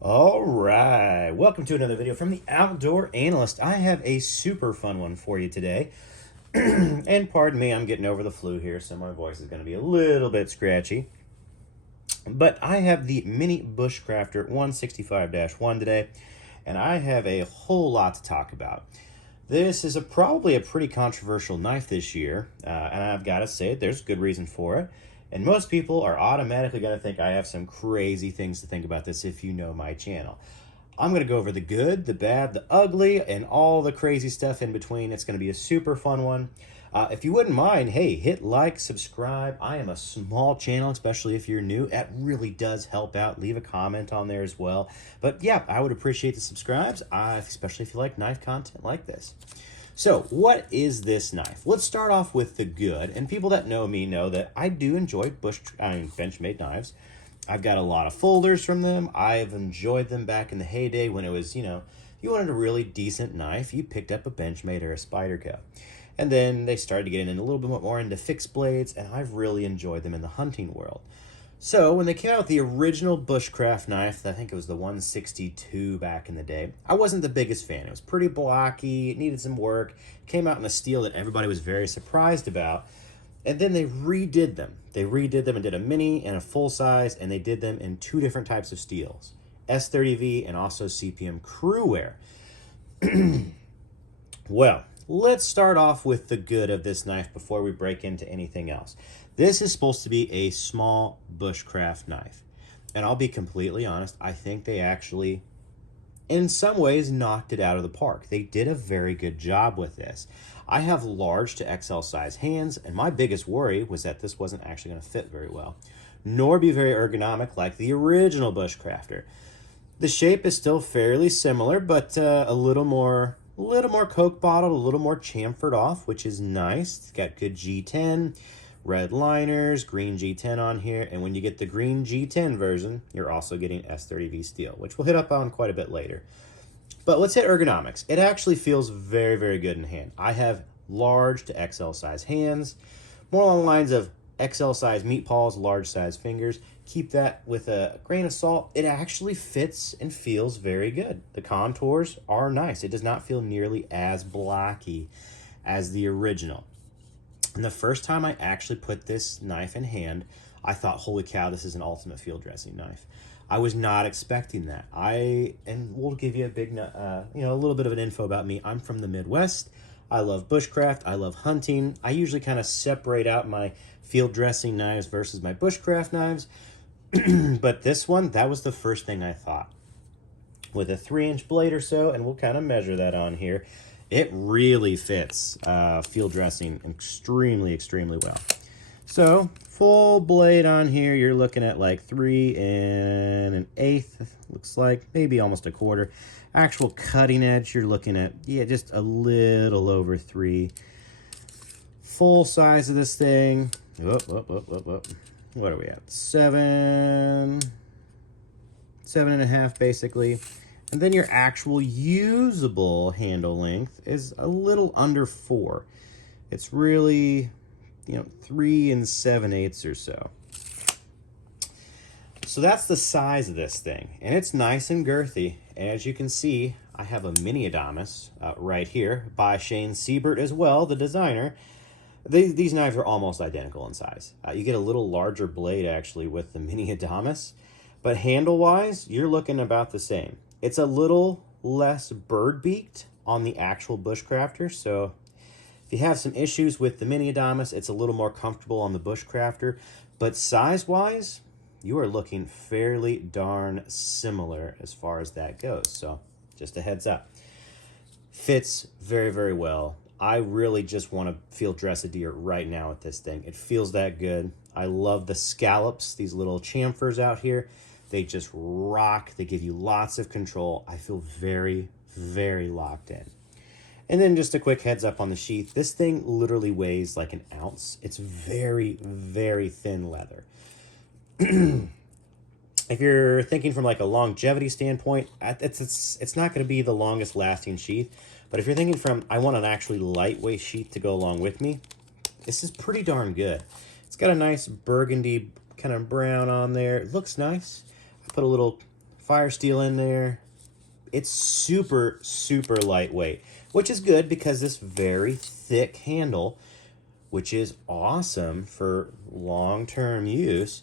All right, welcome to another video from the Outdoor Analyst. I have a super fun one for you today. And pardon me, I'm getting over the flu here, so my voice is going to be a little bit scratchy. But I have the Mini Bushcrafter 165-1 today, and I have a whole lot to talk about. This is probably a pretty controversial knife this year, and I've got to say there's good reason for it. And most people are automatically going to think I have some crazy things to think about this if you know my channel. I'm going to go over the good, the bad, the ugly, and all the crazy stuff in between. It's going to be a super fun one. If you wouldn't mind, hey, hit like, subscribe. I am a small channel, especially if you're new. That really does help out. Leave a comment on there as well. But yeah, I would appreciate the subscribes, especially if you like knife content like this. So, what is this knife? Let's start off with the good. And people that know me know that I do enjoy Benchmade knives. I've got a lot of folders from them. I've enjoyed them back in the heyday when it was, if you wanted a really decent knife, you picked up a Benchmade or a Spyderco. And then they started to get in a little bit more into fixed blades, and I've really enjoyed them in the hunting world. So when they came out with the original Bushcraft knife, I think it was the 162 back in the day, I wasn't the biggest fan. It was pretty blocky, it needed some work, it came out in a steel that everybody was very surprised about, and then they redid them. They redid them and did a mini and a full size, and they did them in two different types of steels, S30V and also CPM crew wear. Well, let's start off with the good of this knife before we break into anything else. This is supposed to be a small bushcraft knife. And I'll be completely honest, I think they actually, in some ways, knocked it out of the park. They did a very good job with this. I have large to XL size hands, and my biggest worry was that this wasn't actually going to fit very well, nor be very ergonomic like the original Bushcrafter. The shape is still fairly similar, but a little more Coke bottled, a little more chamfered off, which is nice. It's got good G10, red liners, green G10 on here, and when you get the green G10 version, you're also getting S30V steel, which we'll hit up on quite a bit later. But let's hit ergonomics. It actually feels very, very good in hand. I have large to XL size hands, more along the lines of XL size meat paws, large size fingers. Keep that with a grain of salt. It actually fits and feels very good. The contours are nice. It does not feel nearly as blocky as the original. And the first time I actually put this knife in hand, I thought, holy cow, this is an ultimate field dressing knife. I was not expecting that. And we'll give you a big, a little bit of an info about me. I'm from the Midwest. I love bushcraft. I love hunting. I usually kind of separate out my field dressing knives versus my bushcraft knives. But this one, that was the first thing I thought. With a 3-inch blade or so, and we'll kind of measure that on here, it really fits field dressing extremely, extremely well. So, full blade on here, you're looking at like 3 1/8, looks like, maybe almost a quarter. Actual cutting edge, you're looking at, yeah, just a little over 3. Full size of this thing, what are we at? 7.5 basically. And then your actual usable handle length is a little under 4. It's really, 3 7/8 or so. So that's the size of this thing. And it's nice and girthy. And as you can see, I have a mini Adamas right here by Shane Siebert as well, the designer. These knives are almost identical in size. You get a little larger blade actually with the mini Adamas. But handle-wise, you're looking about the same. It's a little less bird-beaked on the actual Bushcrafter, so if you have some issues with the mini Adamas, it's a little more comfortable on the Bushcrafter. But size-wise, you are looking fairly darn similar as far as that goes. So just a heads up. Fits very, very well. I really just want to field dress a deer right now with this thing. It feels that good. I love the scallops, these little chamfers out here. They just rock. They give you lots of control. I feel very, very locked in. And then just a quick heads up on the sheath. This thing literally weighs like an ounce. It's very, very thin leather. If you're thinking from like a longevity standpoint, it's not going to be the longest lasting sheath. But if you're thinking from, I want an actually lightweight sheath to go along with me, this is pretty darn good. It's got a nice burgundy kind of brown on there. It looks nice. I put a little fire steel in there. It's super, super lightweight, which is good because this very thick handle, which is awesome for long-term use,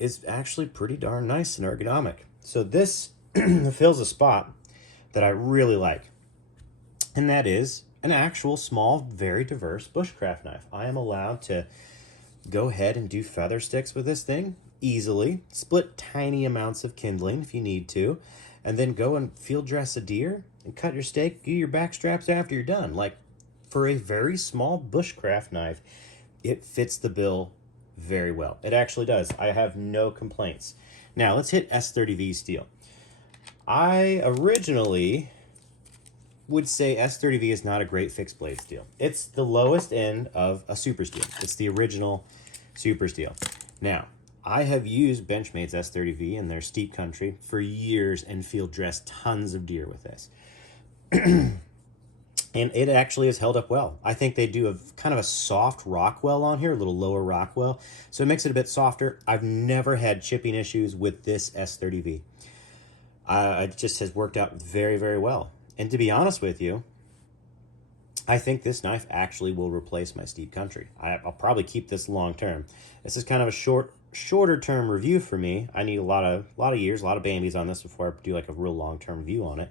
is actually pretty darn nice and ergonomic. So this fills a spot that I really like, and that is an actual small, very diverse bushcraft knife. I am allowed to go ahead and do feather sticks with this thing easily, split tiny amounts of kindling if you need to, and then go and field dress a deer and cut your steak, do your back straps after you're done. Like, for a very small bushcraft knife, it fits the bill very well. It actually does. I have no complaints. Now, let's hit S30V steel. I originally would say S30V is not a great fixed blade steel. It's the lowest end of a super steel. It's the original super steel. Now, I have used Benchmade's S30V in their steep country for years and field dressed tons of deer with this. And it actually has held up well. I think they do a kind of a soft Rockwell on here, a little lower Rockwell, so it makes it a bit softer. I've never had chipping issues with this S30V. It just has worked out very, very well. And to be honest with you, I think this knife actually will replace my steep country. I'll probably keep this long term. This is kind of a shorter term review for me. I need a lot of years, a lot of Bambies on this before I do like a real long term view on it.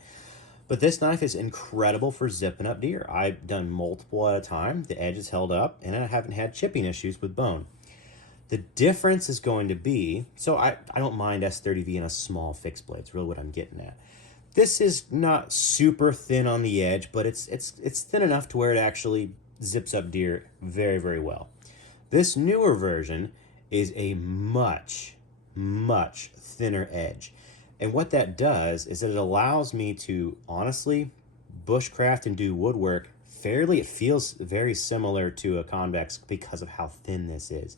But this knife is incredible for zipping up deer. I've done multiple at a time. The edge is held up, and I haven't had chipping issues with bone. The difference is going to be, so I don't mind S30V in a small fixed blade. It's really what I'm getting at. This is not super thin on the edge, but it's thin enough to where it actually zips up deer very, very well. This newer version is a much, much thinner edge. And what that does is that it allows me to honestly bushcraft and do woodwork fairly. It feels very similar to a convex because of how thin this is.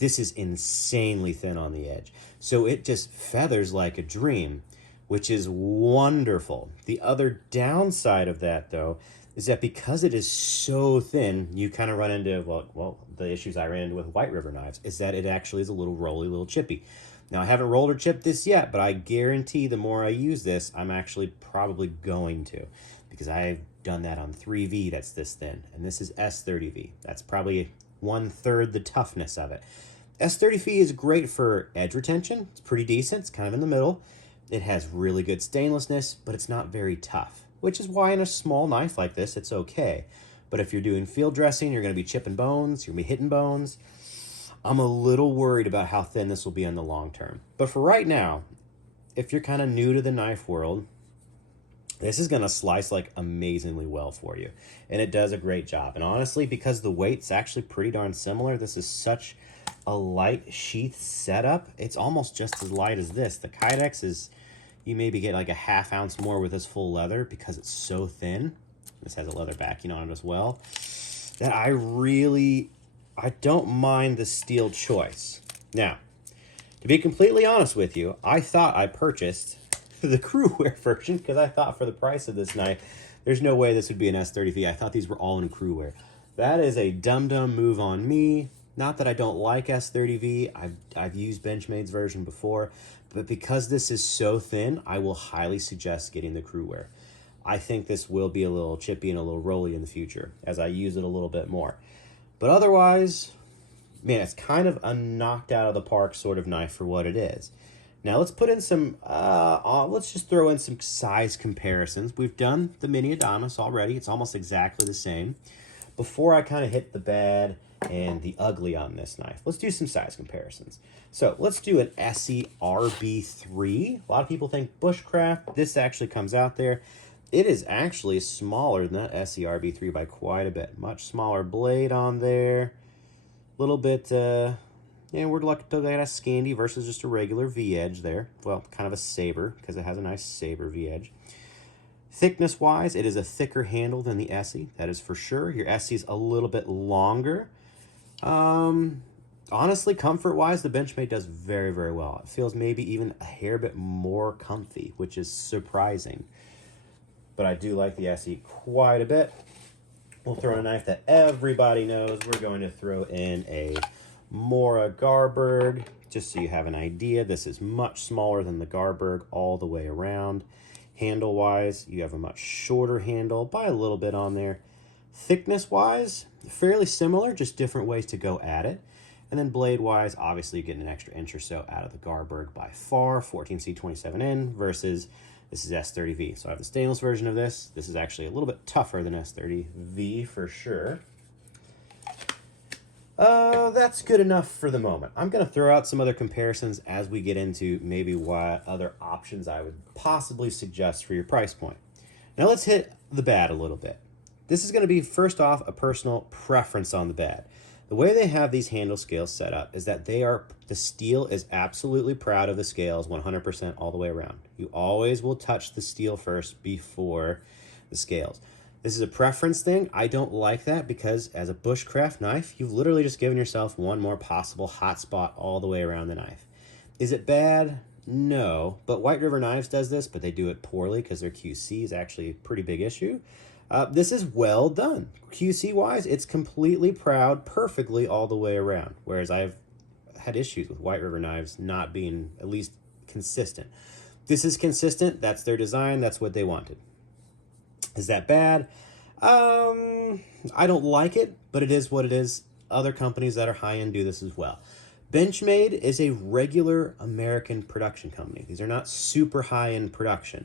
This is insanely thin on the edge. So it just feathers like a dream, which is wonderful. The other downside of that, though, is that because it is so thin, you kind of run into, well, the issues I ran into with White River knives is that it actually is a little rolly, a little chippy. Now, I haven't rolled or chipped this yet, but I guarantee the more I use this, I'm actually probably going to, because I've done that on 3V that's this thin, and this is S30V. That's probably 1/3 the toughness of it. S30V is great for edge retention. It's pretty decent. It's kind of in the middle. It has really good stainlessness, but it's not very tough, which is why in a small knife like this, it's okay. But if you're doing field dressing, you're going to be chipping bones, you're going to be hitting bones. I'm a little worried about how thin this will be in the long term. But for right now, if you're kind of new to the knife world, this is going to slice like amazingly well for you. And it does a great job. And honestly, because the weight's actually pretty darn similar, this is such a light sheath setup. It's almost just as light as this. The Kydex is, you maybe get like a 1/2 ounce more with this full leather because it's so thin. This has a leather backing on it as well. That I don't mind the steel choice. Now, to be completely honest with you, I thought I purchased the crewwear version because I thought for the price of this knife, there's no way this would be an S30V. I thought these were all in crewwear. That is a dumb move on me. Not that I don't like S30V. I've used Benchmade's version before, but because this is so thin, I will highly suggest getting the crewwear. I think this will be a little chippy and a little rolly in the future as I use it a little bit more. But otherwise, man, it's kind of a knocked out of the park sort of knife for what it is. Now let's put in some, let's just throw in some size comparisons. We've done the Mini Adamas already. It's almost exactly the same. Before I kind of hit the bad and the ugly on this knife, let's do some size comparisons. So let's do an Essie RB3. A lot of people think Bushcraft. This actually comes out there. It is actually smaller than that Essie RB3 by quite a bit. Much smaller blade on there. A little bit, yeah, we're lucky to get a Scandi versus just a regular V-edge there. Well, kind of a saber, because it has a nice saber V-edge. Thickness-wise, it is a thicker handle than the Essie, that is for sure. Your Essie's a little bit longer. Honestly, comfort-wise, the Benchmade does very, very well. It feels maybe even a hair bit more comfy, which is surprising. But I do like the Essie quite a bit. We'll throw in a knife that everybody knows. We're going to throw in a Mora Garberg. just so you have an idea, this is much smaller than the Garberg all the way around. Handle-wise, you have a much shorter handle by a little bit on there. Thickness-wise, fairly similar, just different ways to go at it. And then blade-wise, obviously you're getting an extra inch or so out of the Garberg by far, 14C27N versus this is S30V. So I have the stainless version of this. This is actually a little bit tougher than S30V for sure. That's good enough for the moment. I'm going to throw out some other comparisons as we get into maybe what other options I would possibly suggest for your price point. Now let's hit the bad a little bit. This is going to be, first off, a personal preference on the bad. The way they have these handle scales set up is that the steel is absolutely proud of the scales 100% all the way around. You always will touch the steel first before the scales. This is a preference thing. I don't like that because as a bushcraft knife, you've literally just given yourself one more possible hot spot all the way around the knife. Is it bad? No, but White River Knives does this, but they do it poorly because their QC is actually a pretty big issue. This is well done. QC-wise, it's completely proud perfectly all the way around, whereas I've had issues with White River Knives not being at least consistent. This is consistent. That's their design. That's what they wanted. Is that bad? I don't like it, but it is what it is. Other companies that are high-end do this as well. Benchmade is a regular American production company. These are not super high-end production.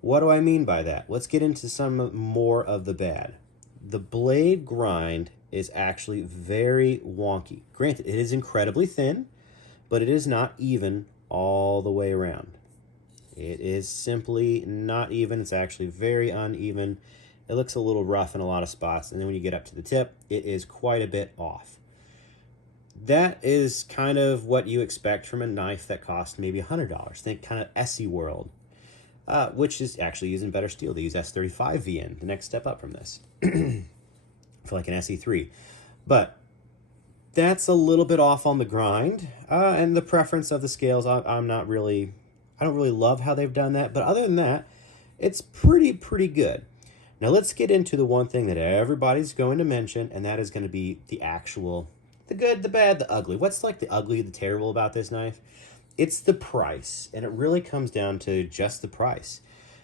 What do I mean by that? Let's get into some more of the bad. The blade grind is actually very wonky. Granted, it is incredibly thin, but it is not even all the way around. It is simply not even. It's actually very uneven. It looks a little rough in a lot of spots, and then when you get up to the tip, it is quite a bit off. That is kind of what you expect from a knife that costs maybe $100. Think kind of Essie World, which is actually using better steel. They use S35VN, the next step up from this, for like an SE3. But that's a little bit off on the grind, and the preference of the scales, I don't really love how they've done that, but other than that, it's pretty good. Now let's get into the one thing that everybody's going to mention, and that is going to be the good, the bad, the ugly. What's like the ugly, the terrible about this knife? It's the price, and it really comes down to just the price.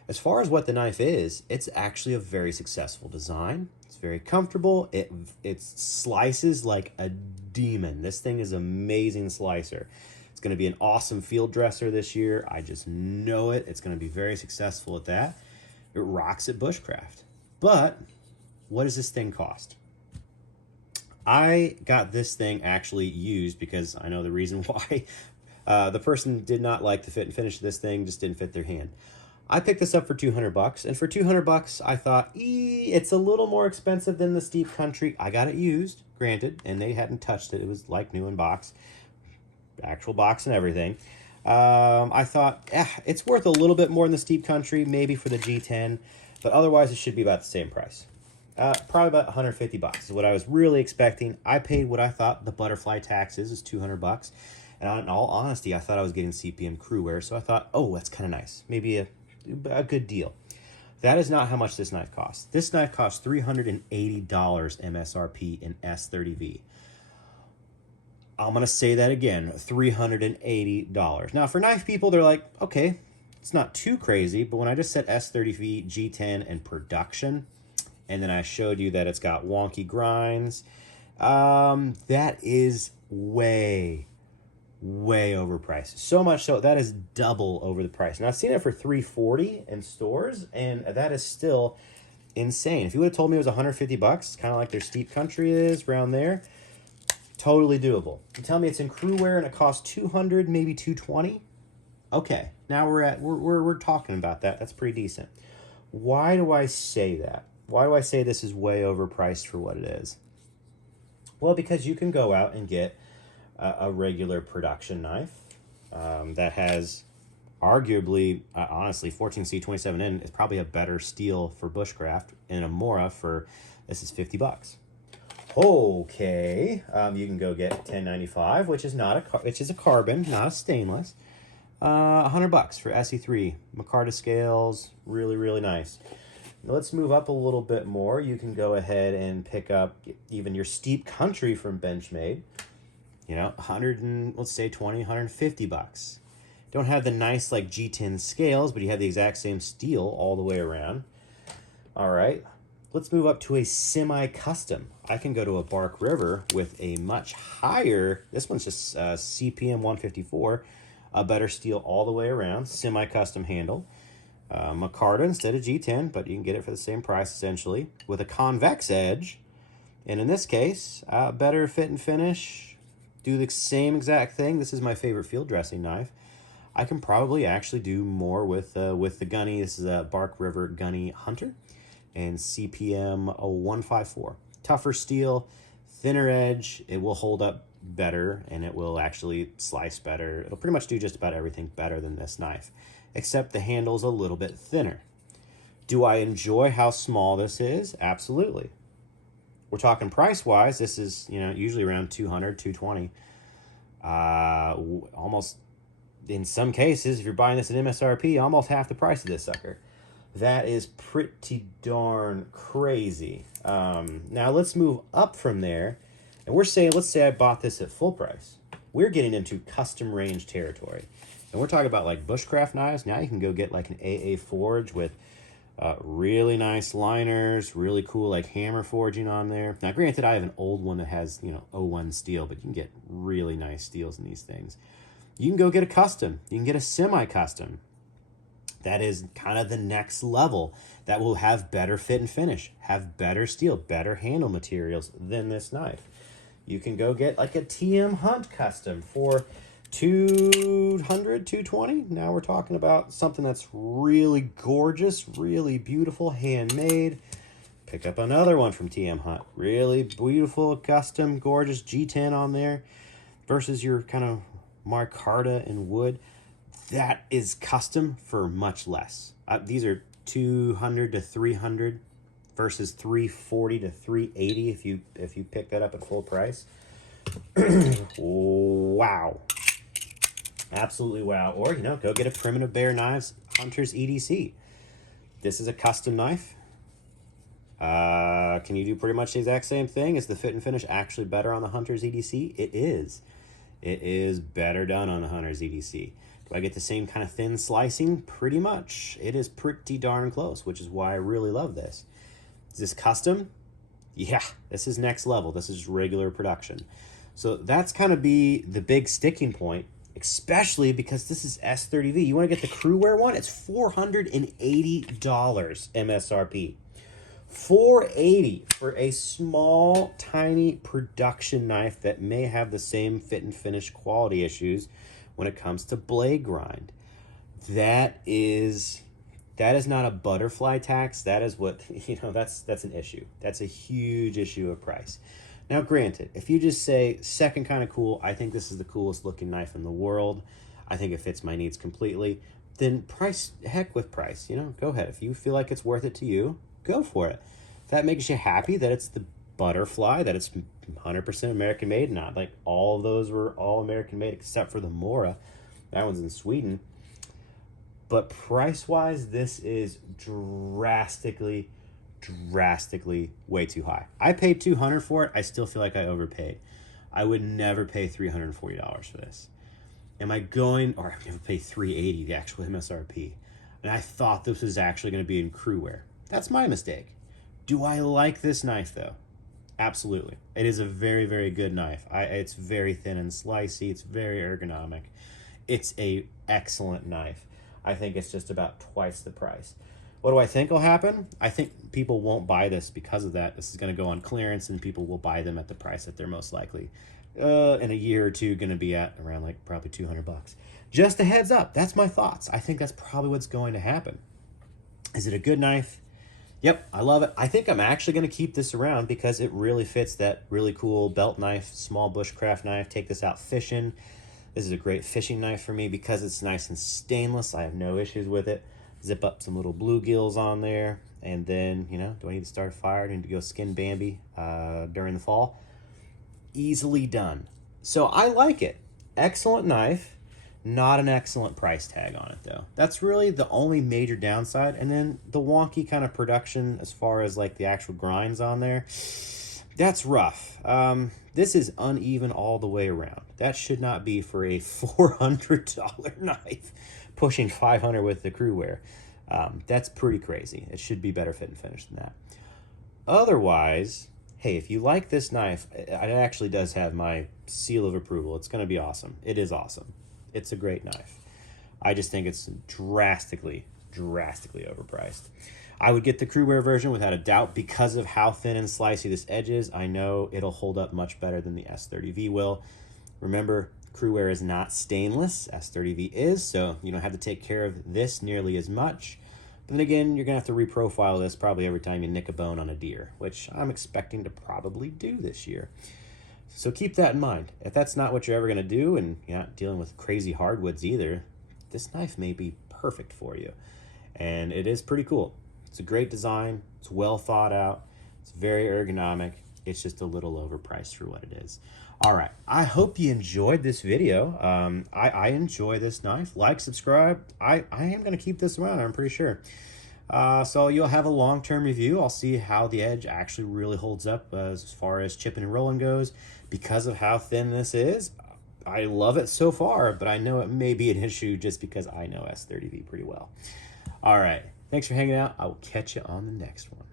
As far as what the knife is, it's actually a very successful design. It's very comfortable. It slices like a demon. This thing is an amazing slicer. It's going to be an awesome field dresser this year. I just know it. It's going to be very successful at that. It rocks at Bushcraft. But what does this thing cost? I got this thing actually used because I know the reason why. The person did not like the fit and finish of this thing, just didn't fit their hand. I picked this up for $200, and for $200, I thought, it's a little more expensive than the Steep Country. I got it used, granted, and they hadn't touched it. It was like new in box, actual box and everything. I thought, it's worth a little bit more than the Steep Country, maybe for the G10, but otherwise it should be about the same price. Probably about $150 is what I was really expecting. I paid what I thought the butterfly tax is $200. And in all honesty, I thought I was getting CPM crew wear, so I thought, oh, that's kind of nice. Maybe a good deal. That is not how much this knife costs. This knife costs $380 MSRP in S30V. I'm going to say that again, $380. Now, for knife people, they're like, okay, it's not too crazy, but when I just said S30V, G10, and production, and then I showed you that it's got wonky grinds, that is way overpriced. So much so that is double over the price. Now I've seen it for $340 in stores, and that is still insane. If you would have told me it was $150, kind of like their Steep Country is around there, totally doable. You tell me it's in crew wear and it costs $200, maybe $220. Okay, now we're talking about that. That's pretty decent. Why do I say that? Why do I say this is way overpriced for what it is? Well, because you can go out and get a regular production knife that has arguably, honestly, 14C27N is probably a better steel for Bushcraft, and a Mora for, this is $50. Okay, you can go get 1095, which is a carbon, not a stainless. $100 for SE3 Micarta scales, really nice. Let's move up a little bit more. You can go ahead and pick up even your Steep Country from Benchmade. you know, 100 and let's say 20, 150 bucks. Don't have the nice like G10 scales, but you have the exact same steel all the way around. All right, let's move up to a semi-custom. I can go to a Bark River with a much higher, this one's just CPM 154, a better steel all the way around, semi-custom handle. Micarta instead of G10, but you can get it for the same price essentially, with a convex edge. And in this case, better fit and finish, do the same exact thing. This is my favorite field dressing knife. I can probably actually do more with the Gunny. This is a Bark River Gunny Hunter and CPM 154. Tougher steel, thinner edge. It will hold up better and it will actually slice better. It'll pretty much do just about everything better than this knife, except the handle's a little bit thinner. Do I enjoy how small this is? Absolutely. We're talking price-wise, this is, you know, usually around 200, 220. Almost, in some cases, if you're buying this at MSRP, almost half the price of this sucker. That is pretty darn crazy. Now let's move up from there. And we're saying, let's say I bought this at full price. We're getting into custom range territory. And we're talking about like bushcraft knives. Now you can go get like an AA forge with really nice liners, really cool like hammer forging on there. Now granted, I have an old one that has, you know, O1 steel, but you can get really nice steels in these things. You can go get a custom. You can get a semi-custom. That is kind of the next level. That will have better fit and finish, have better steel, better handle materials than this knife. You can go get like a TM Hunt custom for 200, 220. Now we're talking about something that's really gorgeous, really beautiful, handmade. Pick up another one from TM Hunt. Really beautiful, custom, gorgeous G10 on there versus your kind of micarta and wood. That is custom for much less. These are 200 to 300 versus 340 to 380 if you pick that up at full price. Wow. Absolutely wow. Or, you know, go get a Primitive Bear Knives Hunter's EDC. This is a custom knife. Can you do pretty much the exact same thing? Is the fit and finish actually better on the Hunter's EDC? It is. It is better done on the Hunter's EDC. Do I get the same kind of thin slicing? Pretty much. It is pretty darn close, which is why I really love this. Is this custom? Yeah, this is next level. This is regular production. So that's kind of be the big sticking point, especially because this is S30V. You want to get the crew wear one? It's $480 MSRP. $480 for a small, tiny production knife that may have the same fit and finish quality issues when it comes to blade grind. That is not a butterfly tax. That is what, you know, that's an issue. That's a huge issue of price. Now, granted, if you just say second kind of cool, I think this is the coolest looking knife in the world, I think it fits my needs completely, then price, heck with price, you know, go ahead. If you feel like it's worth it to you, go for it. If that makes you happy that it's the butterfly, that it's 100% American made, not like all of those were all American made except for the Mora. That one's in Sweden. But price-wise, this is drastically way too high. I paid $200 for it. I still feel like I overpaid. I would never pay $340 for this. Am I going, or I'm going to pay $380, the actual MSRP. And I thought this was actually going to be in crew wear. That's my mistake. Do I like this knife though? Absolutely. It is a very, very good knife. It's very thin and slicey. It's very ergonomic. It's a excellent knife. I think it's just about twice the price. What do I think will happen? I think people won't buy this because of that. This is going to go on clearance and people will buy them at the price that they're most likely in a year or two going to be at around like probably $200. Just a heads up. That's my thoughts. I think that's probably what's going to happen. Is it a good knife? Yep, I love it. I think I'm actually going to keep this around because it really fits that really cool belt knife, small bushcraft knife. Take this out fishing. This is a great fishing knife for me because it's nice and stainless. I have no issues with it. Zip up some little bluegills on there. And then, you know, do I need to start a fire? Do I need to go skin Bambi during the fall? Easily done. So I like it. Excellent knife. Not an excellent price tag on it, though. That's really the only major downside. And then the wonky kind of production as far as like the actual grinds on there. That's rough. This is uneven all the way around. That should not be for a $400 knife, pushing 500 with the crewware. That's pretty crazy. It should be better fit and finish than that. Otherwise, hey, if you like this knife, it actually does have my seal of approval. It's going to be awesome. It is awesome. It's a great knife. I just think it's drastically overpriced. I would get the crewware version without a doubt because of how thin and slicey this edge is. I know it'll hold up much better than the S30V will. Remember, crewware is not stainless. S30V is, so you don't have to take care of this nearly as much. But then again, you're going to have to reprofile this probably every time you nick a bone on a deer, which I'm expecting to probably do this year. So keep that in mind. If that's not what you're ever going to do, and you're not dealing with crazy hardwoods either, this knife may be perfect for you. And it is pretty cool. It's a great design. It's well thought out. It's very ergonomic. It's just a little overpriced for what it is. All right. I hope you enjoyed this video. I enjoy this knife. Like, subscribe. I am going to keep this around, I'm pretty sure. So you'll have a long-term review. I'll see how the edge actually really holds up as far as chipping and rolling goes. Because of how thin this is, I love it so far, but I know it may be an issue just because I know S30V pretty well. All right. Thanks for hanging out. I will catch you on the next one.